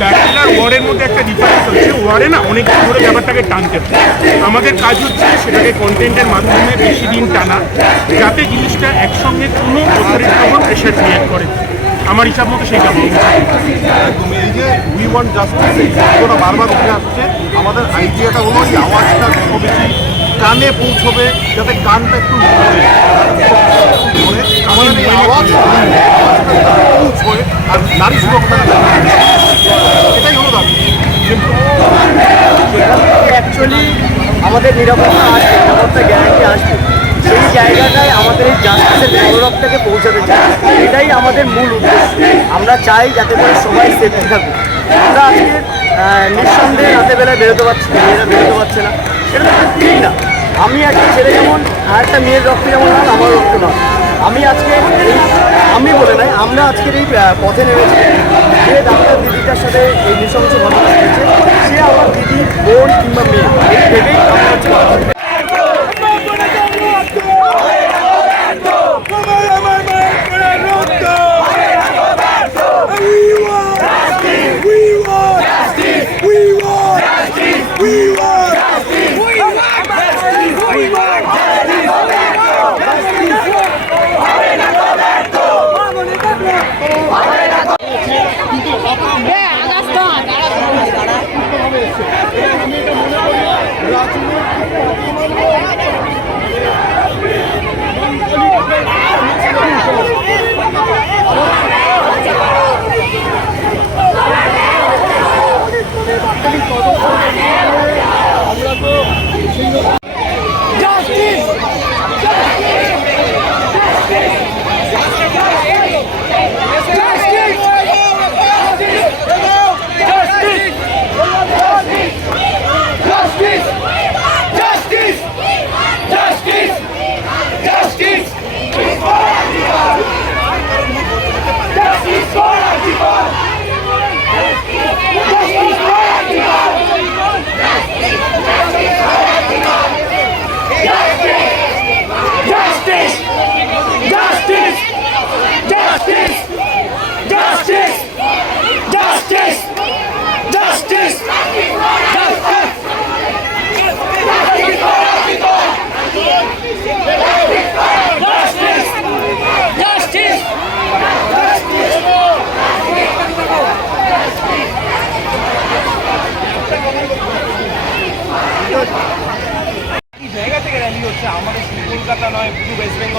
ব্যাচেলার ওয়ারের মধ্যে একটা ডিফারেন্স হচ্ছে, ওয়ারে না অনেক দিন ধরে ব্যাপারটাকে টানতে হয়। আমাদের কাজ হচ্ছে সেটাকে কন্টেন্টের মাধ্যমে বেশি দিন টানা, যাতে জিনিসটা একসঙ্গে কোনো অথরিটির ওপর প্রেশার ক্রিয়েট করে। আমার হিসাব মতো সেইটা একদম। এই যে উই ওয়ান্ট জাস্টিস, এই শব্দটা বারবার উঠে আসছে। আমাদের আইডিয়াটা হলো এই আওয়াজটা যত বেশি কানে পৌঁছবে, যাতে কানটা একটু ধরে আমাদের এই আওয়াজটা পৌঁছবে আর নারী সুরক্ষা, এটাই হলো দাবি। অ্যাকচুয়ালি আমাদের নিরাপত্তা আসবে, নিরাপত্তা গ্যারান্টি আসবে, সেই জায়গাটায় আমাদের এই জাস্টিসের গৌরবটাকে পৌঁছাতে চাই। এটাই আমাদের মূল উদ্দেশ্য। আমরা চাই যাতে করে সবাই সেফটি থাকুক। আমরা আজকে নিঃসন্দেহে রাতেবেলায় বেরোতে পারছি না, মেয়েরা বেরোতে পারছে না, এটা তো ঠিক না। আমি একটা ছেলে যেমন আর একটা মেয়ের রক্ত যেমন না, আমার রক্ত নয়। আমি আজকে আমি বলে নাই, আমরা আজকের এই পথে নেমেছি। যে ডাক্তার দিদিটার সাথে এই নৃশংস ঘটনা হয়েছে, সে আমার দিদি, বোন কিংবা মেয়ে, এই ভেবেই আমরা হচ্ছে জায়গা থেকে র্যালি হচ্ছে, আমাদের শুধু কলকাতা নয়, পুরো ওয়েস্ট বেঙ্গল।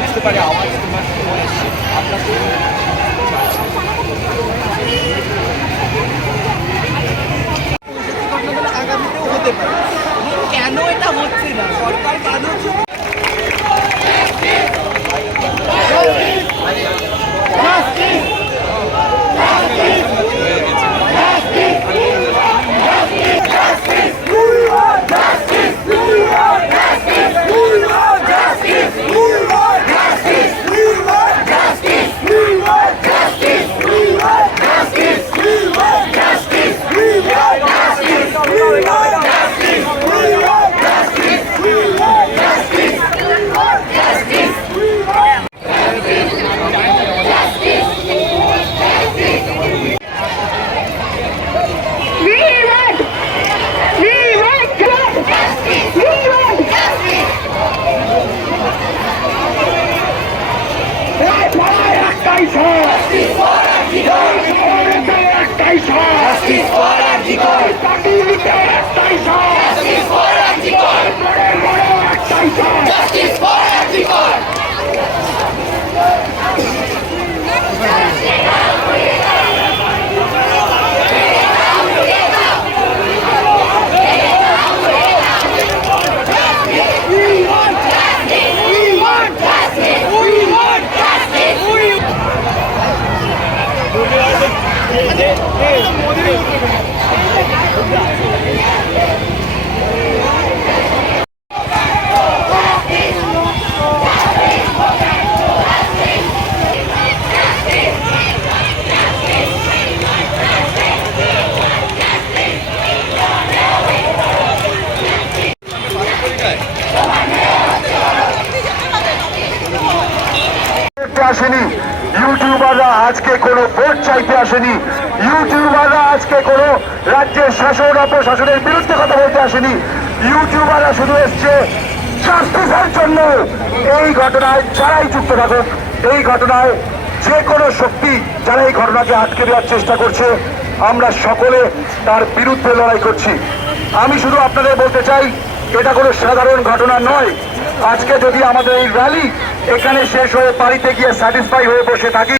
বুঝতে পারে আওয়াজ তোমার চলে এসছে, আপনাকে আগামীতেও হতে পারে। কেন এটা হচ্ছে না, সরকার কেন We want একটাই পার্টিতে একটাই আসেনি। ইউটিউবাররা আজকে কোনো ভোট চাইতে আসেনি। ইউটিউবাররা আজকে কোনো রাজ্যের শাসন অপশাসনের বিরুদ্ধে কথা বলতে আসেনি। ইউটিউবাররা শুধু এসছে জাস্টিসের জন্য। এই ঘটনায় যারাই যুক্ত থাকুক, এই ঘটনায় যে কোনো শক্তি যারা এই ঘটনাকে আটকে দেওয়ার চেষ্টা করছে, আমরা সকলে তার বিরুদ্ধে লড়াই করছি। আমি শুধু আপনাদের বলতে চাই, এটা কোনো সাধারণ ঘটনা নয়। আজকে যদি আমাদের এই র্যালি এখানে শেষ হয়ে বাড়িতে গিয়ে স্যাটিসফাই হয়ে বসে থাকি,